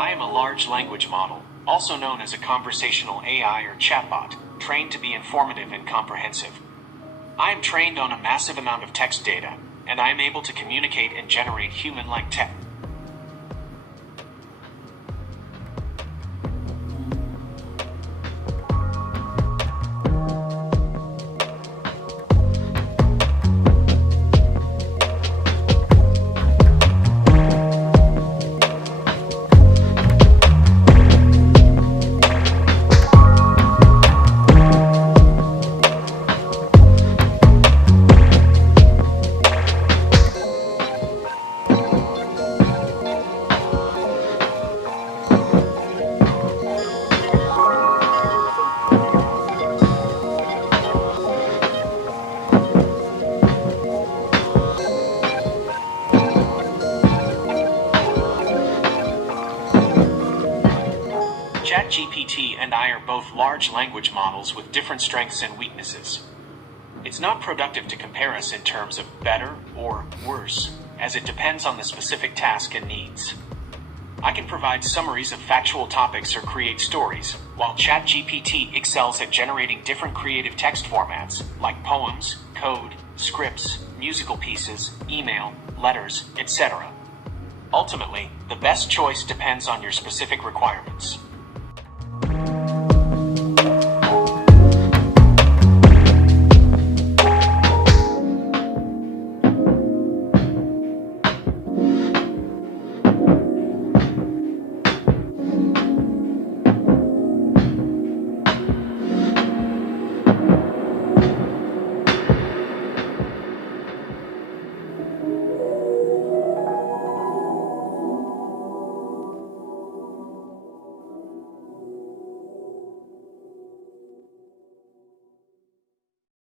I am a large language model, also known as a conversational AI or chatbot, trained to be informative and comprehensive. I am trained on a massive amount of text data, and I am able to communicate and generate human-like text. ChatGPT and I are both large language models with different strengths and weaknesses. It's not productive to compare us in terms of better or worse, as it depends on the specific task and needs. I can provide summaries of factual topics or create stories, while ChatGPT excels at generating different creative text formats, like poems, code, scripts, musical pieces, email, letters, etc. Ultimately, the best choice depends on your specific requirements.